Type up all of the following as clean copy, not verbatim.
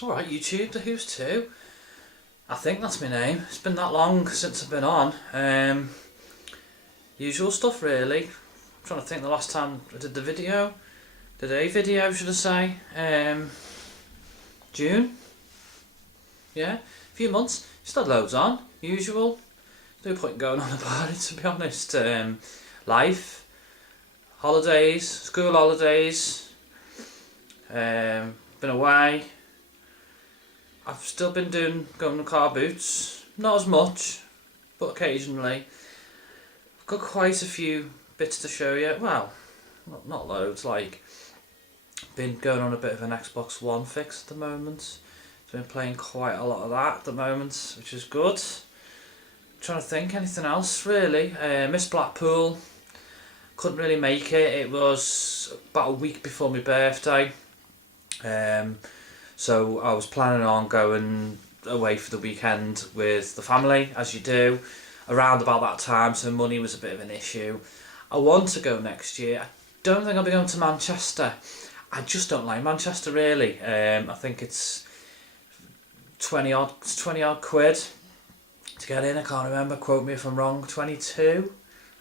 Alright, YouTube, The Who's 2. I think that's my name. It's been that long since I've been on. Usual stuff, really. I'm trying to think the last time I did the video. Did a video, should I say. June? Yeah, a few months. Still had loads on. Usual. No point in going on about it, to be honest. Life. Holidays. School holidays. Been away. I've still been going to car boots, not as much, but occasionally. I've got quite a few bits to show you. Well, not loads. Like, been going on a bit of an Xbox One fix at the moment. Been playing quite a lot of that at the moment, which is good. Trying to think anything else really. Miss Blackpool. Couldn't really make it. It was about a week before my birthday. So I was planning on going away for the weekend with the family, as you do, around about that time, so money was a bit of an issue. I want to go next year. I don't think I'll be going to Manchester. I just don't like Manchester really. I think it's 20 odd quid to get in. I can't remember, quote me if I'm wrong, 22?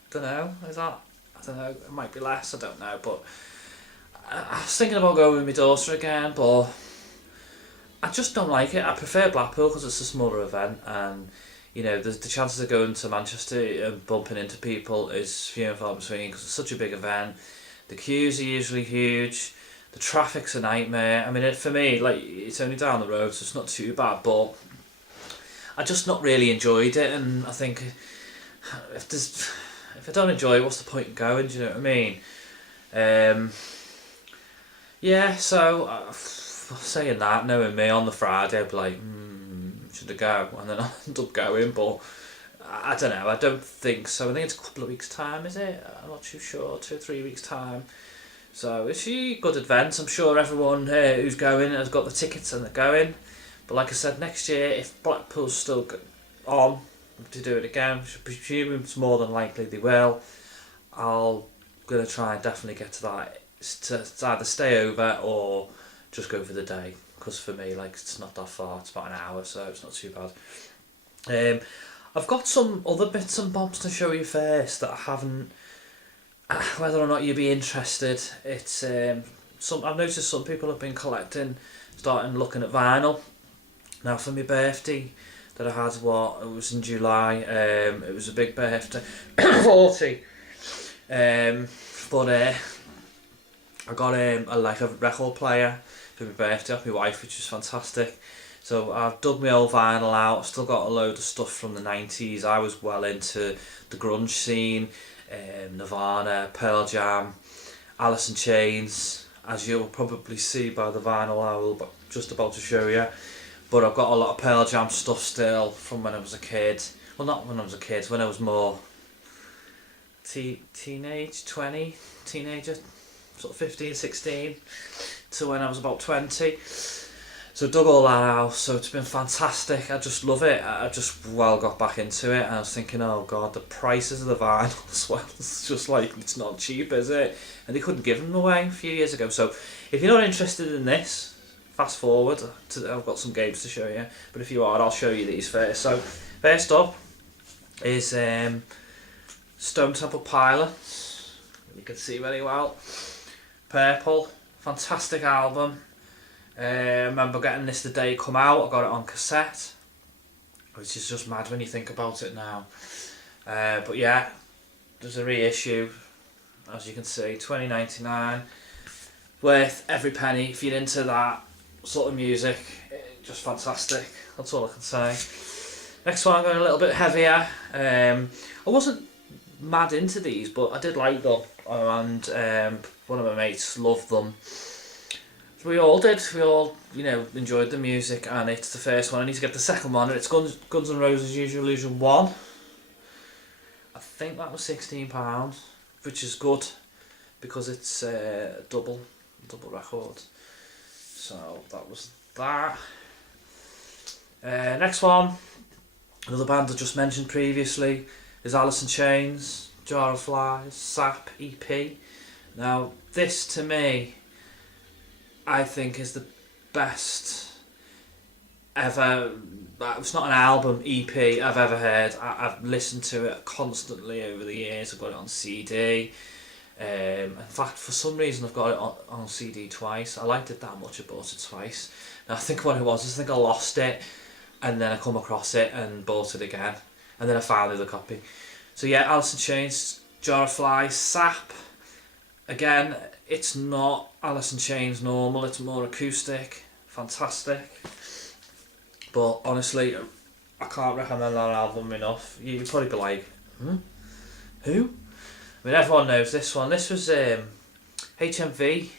I don't know, is that? I don't know, it might be less, I don't know, but I was thinking about going with my daughter again, but I just don't like it. I prefer Blackpool because it's a smaller event, and you know the chances of going to Manchester and bumping into people is few and far between because it's such a big event. The queues are usually huge. The traffic's a nightmare. I mean, for me, like, it's only down the road, so it's not too bad. But I just not really enjoyed it, and I think if I don't enjoy it, what's the point in going? Do you know what I mean? Yeah. So. Saying that, knowing me, on the Friday I'd be like, should I go? And then I'll end up going, but I don't know, I don't think so. I think it's a couple of weeks' time, is it? I'm not too sure, 2 or 3 weeks' time. So it's a good event. I'm sure everyone who's going has got the tickets and they're going. But like I said, next year, if Blackpool's still on to do it again, which I presume it's more than likely they will, I'm going to try and definitely get to that, to either stay over or just go for the day, because for me, like, it's not that far, it's about an hour, so it's not too bad. I've got some other bits and bobs to show you first that I haven't, whether or not you'd be interested. It's I've noticed some people have been starting looking at vinyl. Now for my birthday that I had, it was in July, it was a big birthday, 40, but I got a record player for my birthday off my wife, which was fantastic. So I've dug my old vinyl out. I've still got a load of stuff from the 90s. I was well into the grunge scene, Nirvana, Pearl Jam, Alice in Chains, as you'll probably see by the vinyl I will just about to show you. But I've got a lot of Pearl Jam stuff still from when I was a kid. Well, not when I was a kid, when I was more teenager, sort of 15, 16, to when I was about 20. So dug all that out, so it's been fantastic. I just love it. I just got back into it, and I was thinking, oh god, the prices of the vinyl as well, it's just like, it's not cheap, is it? And they couldn't give them away a few years ago. So if you're not interested in this, fast forward, I've got some games to show you, but if you are, I'll show you these first. So first up is Stone Temple Pilots. You can see very well. Purple, fantastic album. I remember getting this the day it come out. I got it on cassette, which is just mad when you think about it now. But yeah, there's a reissue, as you can see, $20.99, worth every penny if you're into that sort of music. Just fantastic. That's all I can say. Next one, I'm going a little bit heavier. I wasn't mad into these, but I did like them, and one of my mates loved them. So we all did. We all, enjoyed the music, and it's the first one. I need to get the second one, and it's Guns N' Roses Use Your Illusion 1. I think that was £16, which is good because it's a double record. So that was that. Next one, another band I just mentioned previously, is Alice in Chains, Jar of Flies, Sap EP. Now this, to me, I think is the best ever. It's not an album, EP I've ever heard. I've listened to it constantly over the years. I've got it on CD. In fact, for some reason, I've got it on CD twice. I liked it that much, I bought it twice. And I think what it was, I think I lost it, and then I come across it and bought it again, and then I found the other copy. So yeah, Alice in Chains, Jar of Flies, Sap. Again, it's not Alice in Chains normal, it's more acoustic, fantastic. But honestly, I can't recommend that album enough. You'd probably be like, who? I mean, everyone knows this one. This was HMV. If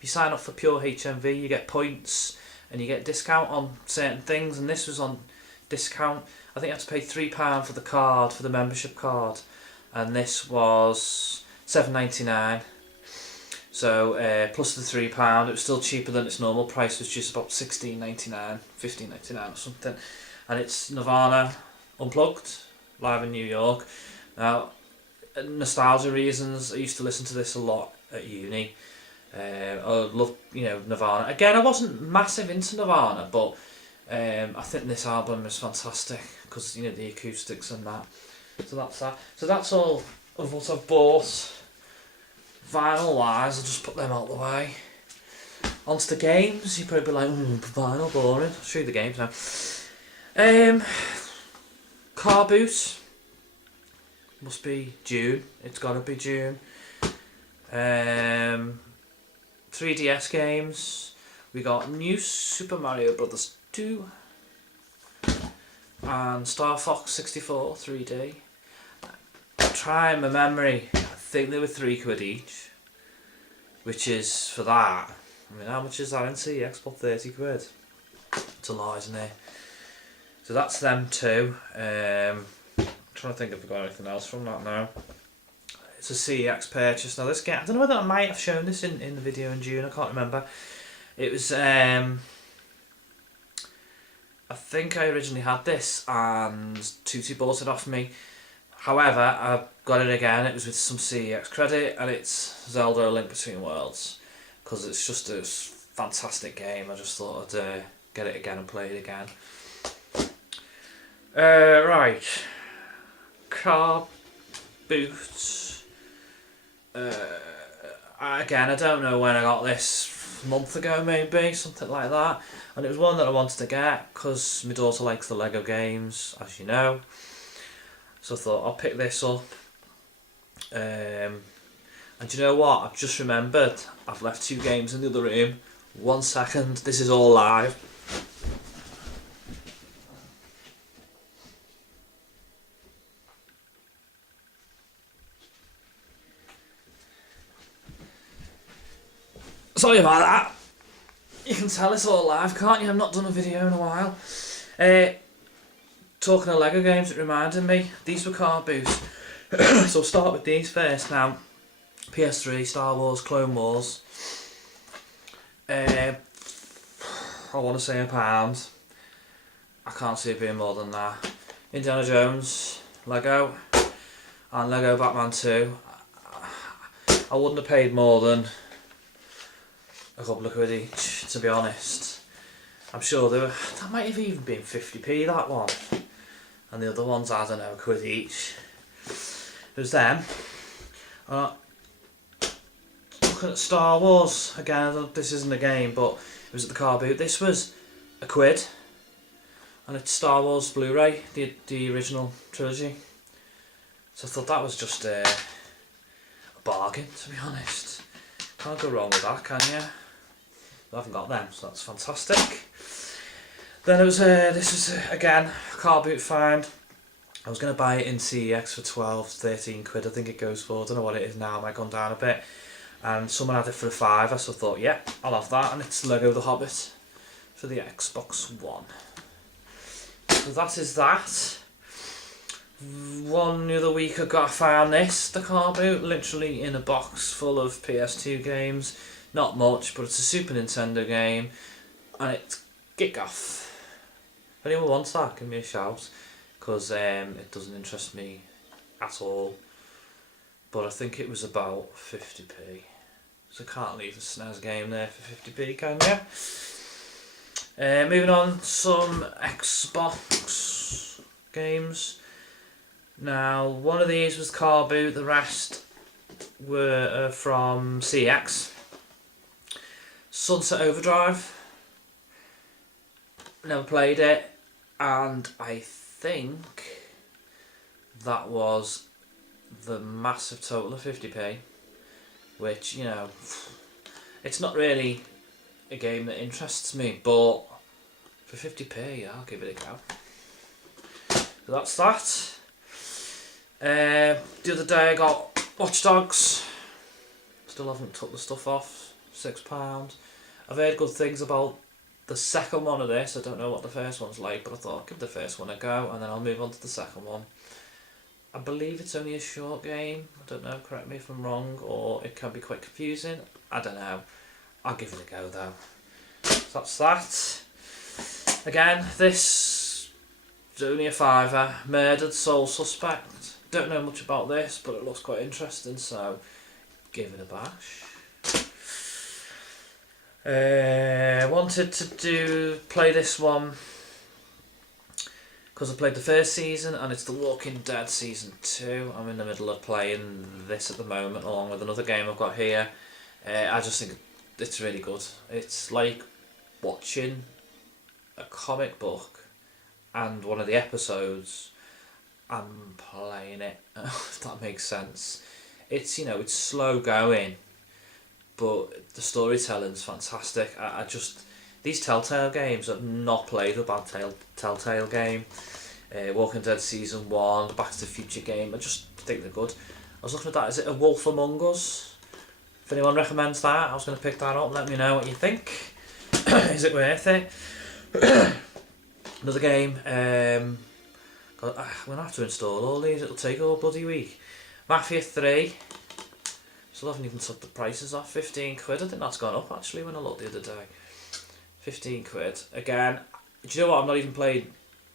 you sign up for pure HMV, you get points and you get discount on certain things, and this was on discount. I think you had to pay £3 for the card, for the membership card, and this was £7.99. So plus the £3, it was still cheaper than its normal price, which is about £16.99, £15.99 or something. And it's Nirvana Unplugged, live in New York. Now, nostalgia reasons, I used to listen to this a lot at uni. I love, Nirvana. Again, I wasn't massive into Nirvana, but I think this album is fantastic because the acoustics and that. So that's that. So that's all of what I've bought. Vinyl wise, I'll just put them out the way. Onto the games. You'd probably be like, vinyl boring. I'll show you the games now. Car Boot. Must be June. It's gotta be June. 3DS games. We got New Super Mario Brothers 2 and Star Fox 64 3D. Trying my memory. I think they were £3 each, which is for that. I mean, how much is that in CX? About £30. It's a lot, isn't it? So that's them two. I'm trying to think if I've got anything else from that now. It's a CEX purchase. Now this game, I don't know whether I might have shown this in the video in June, I can't remember. It was, I think I originally had this and Tutti bought it off me. However, I got it again, it was with some CEX credit, and it's Zelda A Link Between Worlds. Because it's just a fantastic game, I just thought I'd get it again and play it again. Right. Car Boot. Again, I don't know when I got this, a month ago maybe, something like that. And it was one that I wanted to get because my daughter likes the Lego games, as you know. So I thought I'll pick this up. And you know what? I've just remembered I've left 2 games in the other room. 1 second, this is all live. Sorry about that. You can tell it's all live, can't you? I've not done a video in a while. Talking of Lego games, it reminded me, these were Car Boot. So I'll start with these first now. PS3, Star Wars, Clone Wars. I want to say £1. I can't see it being more than that. Indiana Jones, Lego, and Lego Batman 2. I wouldn't have paid more than a couple of quid each, to be honest. I'm sure that might have even been 50p, that one. And the other ones, I don't know, £1 each. There's them. Looking at Star Wars, again, this isn't a game, but it was at the Car Boot. This was £1, and it's Star Wars Blu-ray, the original trilogy. So I thought that was just a bargain, to be honest. Can't go wrong with that, can you? I haven't got them, so that's fantastic. Then it was this was again Car Boot find. I was going to buy it in CEX for 12-13 quid, I think it goes for. I don't know what it is now, it might gone down a bit. And someone had it for £5, so I thought, yeah, I'll have that. And it's Lego The Hobbit for the Xbox One. So that is that. One other week I found this, the Car Boot, literally in a box full of PS2 games. Not much, but it's a Super Nintendo game, and it's Kick Off. If anyone wants that, give me a shout, because it doesn't interest me at all. But I think it was about 50p. So I can't leave a SNES game there for 50p, can you? Moving on, some Xbox games. Now, one of these was Car Boot, the rest were from CX. Sunset Overdrive. Never played it, and I think that was the massive total of 50p, which, you know, it's not really a game that interests me, but for 50p, I'll give it a go. So that's that. The other day I got Watch Dogs. Still haven't took the stuff off. £6. I've heard good things about the second one of this. I don't know what the first one's like, but I thought I'll give the first one a go and then I'll move on to the second one. I believe it's only a short game. I don't know, correct me if I'm wrong, or it can be quite confusing. I don't know. I'll give it a go though. So that's that. Again, this is only a £5. Murdered Soul Suspect. Don't know much about this, but it looks quite interesting, so give it a bash. Wanted to play this one because I played the first season and it's The Walking Dead Season 2. I'm in the middle of playing this at the moment along with another game I've got here. I just think it's really good. It's like watching a comic book and one of the episodes and playing it, if that makes sense. It's, you know, it's slow going, but the storytelling's fantastic. I just, these Telltale games, I've not played a bad Telltale game. Walking Dead Season 1, Back to the Future game, I just think they're good. I was looking at that, is it A Wolf Among Us? If anyone recommends that, I was going to pick that up, let me know what you think. Is it worth it? Another game, I'm going to have to install all these, it'll take all bloody week. Mafia 3. Still haven't even took the prices off. 15 quid. I think that's gone up actually when I looked the other day. 15 quid. Again, do you know what? I've not even played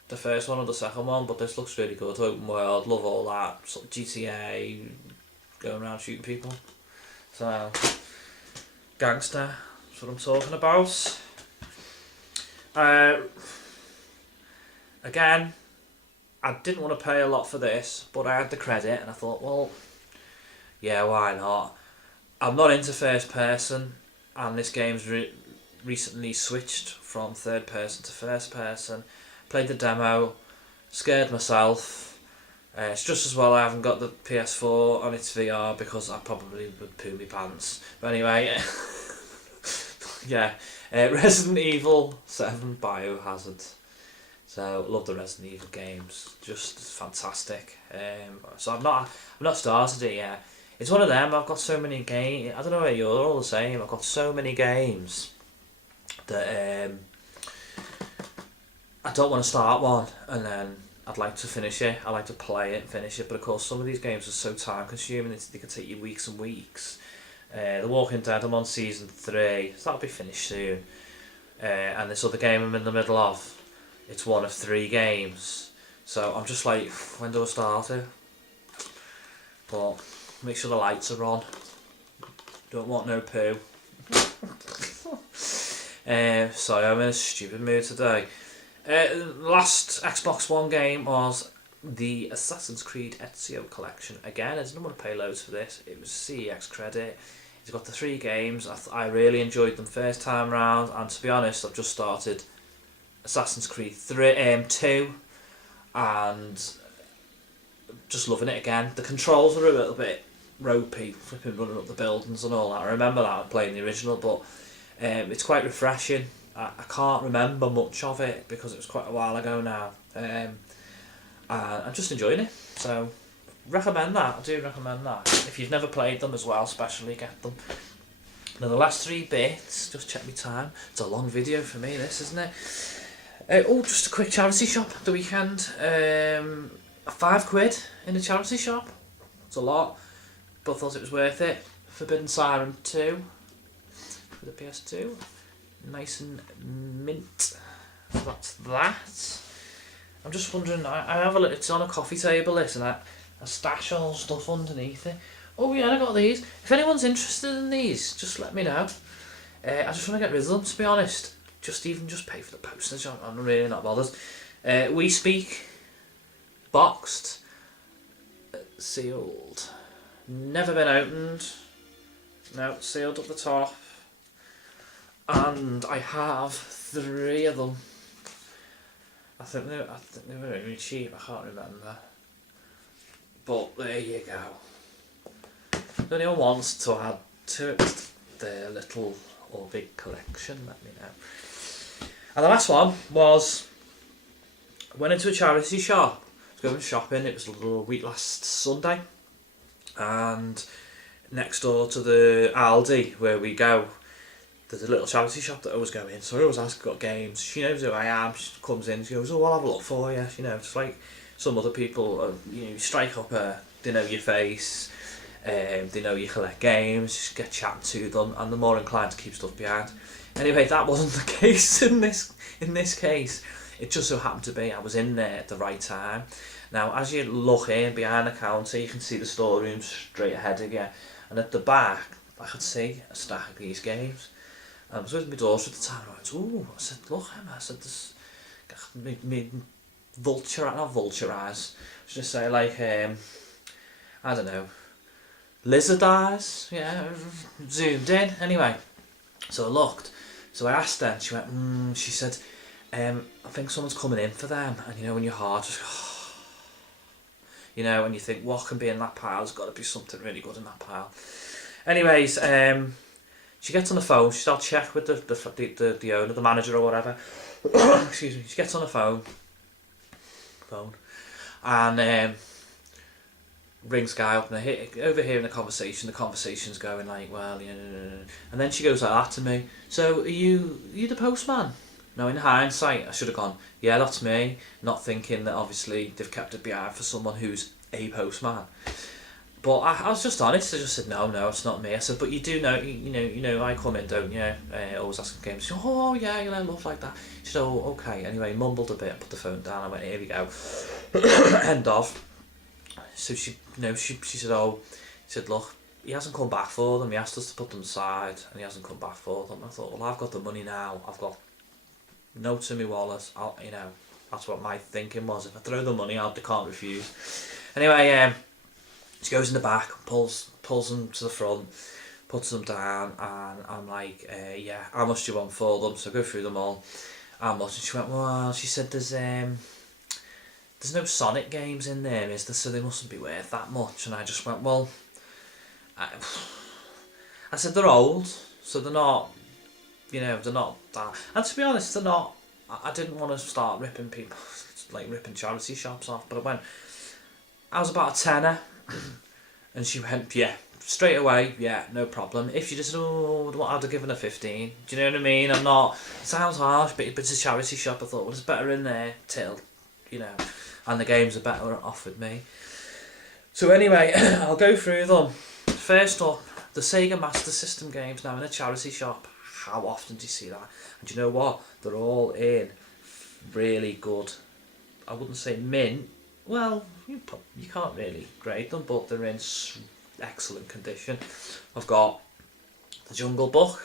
the first one or the second one, but this looks really good. Open world, love all that. Sort of GTA, going around shooting people. So, gangster, that's what I'm talking about. Again, I didn't want to pay a lot for this, but I had the credit and I thought, well, yeah, why not? I'm not into first person, and this game's recently switched from third person to first person. Played the demo, scared myself. It's just as well I haven't got the PS4 on its VR because I probably would poo my pants. But anyway, yeah, Resident Evil 7 Biohazard. So love the Resident Evil games, just fantastic. So I've not started it yet. It's one of them. I've got so many games. I don't know where you're all the same. I've got so many games that I don't want to start one and then I'd like to finish it. I like to play it and finish it, but of course some of these games are so time consuming. They can take you weeks and weeks. The Walking Dead, I'm on season 3, so that'll be finished soon. And this other game I'm in the middle of, it's one of 3 games. So I'm just like, when do I start it? But make sure the lights are on. Don't want no poo. Sorry, I'm in a stupid mood today. The last Xbox One game was the Assassin's Creed Ezio Collection. Again, I didn't want to pay loads for this. It was CEX credit. It's got the 3 games. I really enjoyed them first time round, and to be honest, I've just started Assassin's Creed 2, and just loving it again. The controls are a little bit ropey, flipping running up the buildings and all that. I remember that playing the original, but it's quite refreshing. I can't remember much of it because it was quite a while ago now. I'm just enjoying it, so recommend that. I do recommend that. If you've never played them as well, especially get them. Now the last 3 bits, just check my time. It's a long video for me, this, isn't it? Just a quick charity shop at the weekend. £5 in the charity shop. It's a lot, but I thought it was worth it. Forbidden Siren 2 for the PS2. Nice and mint. That's that. I'm just wondering, I have a look, it's on a coffee table, this, and I stash all stuff underneath it. Oh yeah, I got these. If anyone's interested in these, just let me know. I just want to get rid of them, to be honest. just pay for the postage. I'm really not bothered. We Speak, boxed, sealed, never been opened. No, sealed at the top. And I have 3 of them. I think they were really cheap. I can't remember. But there you go. If anyone wants to add to it their little or big collection, let me know. And the last one was, I went into a charity shop. I was going shopping. It was a little week last Sunday, and next door to the Aldi where we go, there's a little charity shop that I always go in. So I always ask, got games. She knows who I am. She comes in. She goes, "Oh, I'll have a look for you." You know, just like some other people. You strike up they know your face. They know you collect games. Just get chatting to them, and they're more inclined to keep stuff behind. Anyway, that wasn't the case in this case. It just so happened to be I was in there at the right time. Now, as you look in behind the counter, you can see the storeroom straight ahead of you, and at the back, I could see a stack of these games. I was with my daughter at the time. I went, "Ooh," I said, "Look, Emma," I said, "This me not vulture eyes. I was just say like I don't know, lizard eyes, yeah, zoomed in. Anyway, so I looked. So I asked her, and she went, she said, "I think someone's coming in for them." And you know, when your heart just, you know, and you think, what can be in that pile? There's got to be something really good in that pile. Anyways, she gets on the phone. She's I'll check with the owner, the manager or whatever. Excuse me. She gets on the phone, and rings guy up, and overhearing the conversation. The conversation's going like, well, yeah, and then she goes like that to me. "So are you the postman?" Now in hindsight, I should have gone, "Yeah, that's me," not thinking that obviously they've kept it behind for someone who's a postman. But I was just honest. I just said, no, it's not me. I said, "But you do know, you know, I come in, don't you? Always asking games." She said, "Oh yeah, you know, love like that." She said, "Oh, okay." Anyway, mumbled a bit, put the phone down. I went, "Here we go." End of. So she said, "Oh," she said, "Look, he hasn't come back for them. He asked us to put them aside, and he hasn't come back for them." I thought, well, I've got the money now. I've got notes in my wallet. That's what my thinking was. If I throw the money out, they can't refuse. Anyway, she goes in the back, pulls them to the front, puts them down, and I'm like, "Yeah, how much do you want for them?" So I go through them all. How much? And she went, "Well," she said, there's no Sonic games in there, is there? So they mustn't be worth that much." And I just went, well, I said, "They're old, so they're not, they're not that." And to be honest, they're not. I didn't want to start ripping people, like ripping charity shops off, but I was about a tenner. And she went, "Yeah," straight away, "Yeah, no problem." If she just said, "Oh, what I'd have given her 15. Do you know what I mean? I'm not, it sounds harsh, but it's a charity shop. I thought, well, it's better in there till, and the games are better off with me. So anyway, I'll go through them. First up, the Sega Master System games now in a charity shop. How often do you see that? And do you know what? They're all in really good, I wouldn't say mint. Well, you can't really grade them, but they're in excellent condition. I've got the Jungle Book,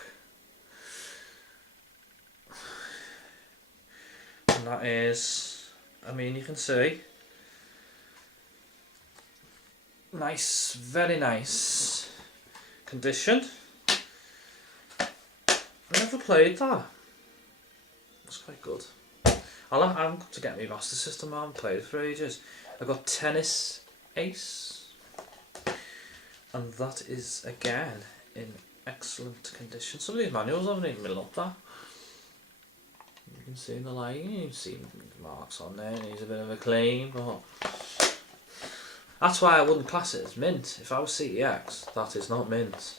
and that is, you can see, nice, very nice condition. I never played that. That's quite good. I'm going to get my Master System. I haven't played it for ages. I've got Tennis Ace, and that is again in excellent condition. Some of these manuals haven't even been looked at. You can see the light. You can see marks on there. It needs a bit of a clean, but that's why I wouldn't class it as mint. If I was CEX, that is not mint.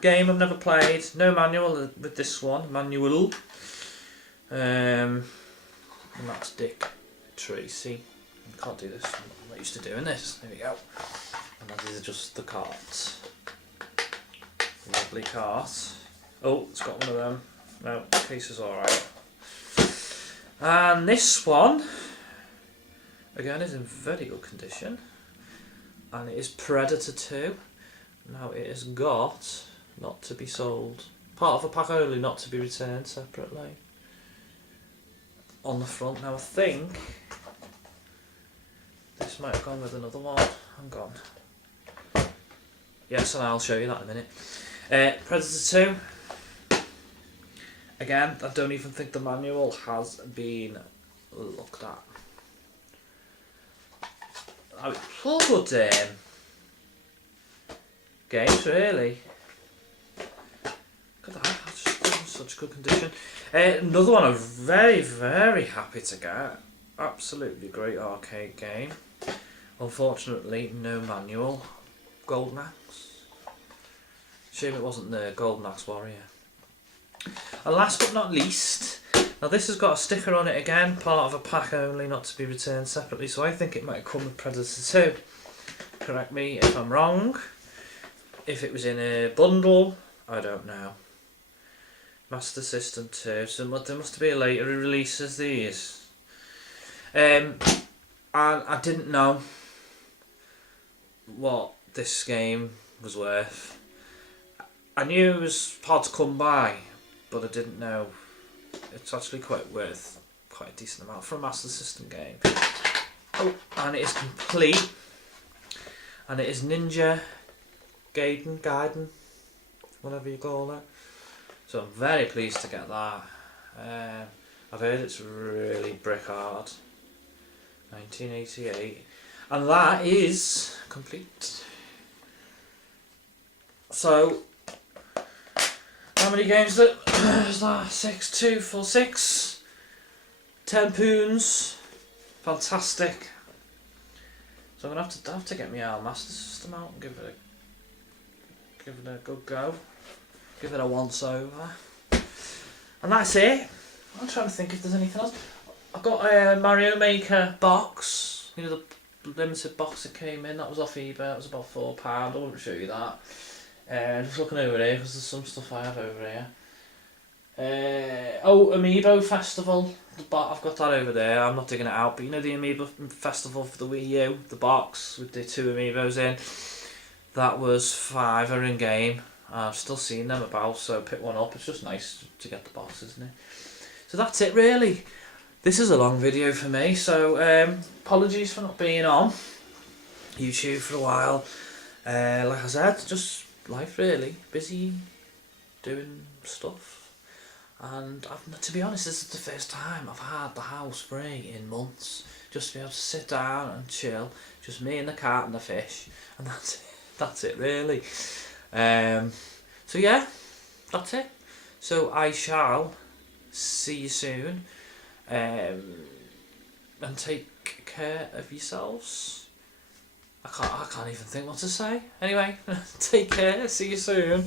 Game I've never played. No manual with this one. Manual. And that's Dick Tracy. I can't do this. I'm not used to doing this. There we go. And that is just the cart. Lovely cart. Oh, it's got one of them. No, the case is alright. And this one, again, is in very good condition. And it is Predator 2. Now it has got, not to be sold, Part of a pack only, not to be returned separately. On the front. Now I think this might have gone with another one. Hang on. Yes, and I'll show you that in a minute. Predator 2. Again, I don't even think the manual has been looked at. I mean, all good games, really. Look at that, that's just in such good condition. Another one I'm very, very happy to get. Absolutely great arcade game. Unfortunately, no manual. Golden Axe. Shame it wasn't the Golden Axe Warrior. And last but not least, now this has got a sticker on it again, part of a pack only, not to be returned separately, so I think it might come with Predator 2. Correct me if I'm wrong. If it was in a bundle, I don't know. Master System 2, so there must be a later release as these. And I didn't know what this game was worth. I knew it was hard to come by, but I didn't know it's actually quite worth quite a decent amount for a Master System game. Oh, and it is complete, and it is Ninja Gaiden, whatever you call it. So I'm very pleased to get that. I've heard it's really brick hard. 1988, and that is complete. So how many games is that? 6, 2, 4, 6. 10 poons. Fantastic. So I'm gonna have to get my our Master System out and give it a good go. Give it a once over. And that's it. I'm trying to think if there's anything else. I've got a Mario Maker box. You know, the limited box that came in. That was off eBay. That was about £4. I won't show you that. Just looking over here because there's some stuff I have over here. Amiibo Festival. I've got that over there. I'm not digging it out, but you know the Amiibo Festival for the Wii U, the box with the 2 Amiibos in. That was £5 in game. I've still seen them about, so pick one up. It's just nice to get the box, isn't it? So that's it, really. This is a long video for me, so apologies for not being on YouTube for a while. Like I said, just life really, busy doing stuff, and to be honest, this is the first time I've had the house free in months, just to be able to sit down and chill, just me and the cat and the fish, and that's it really. So yeah, that's it. So I shall see you soon, and take care of yourselves. I can't even think what to say. Anyway, take care, see you soon.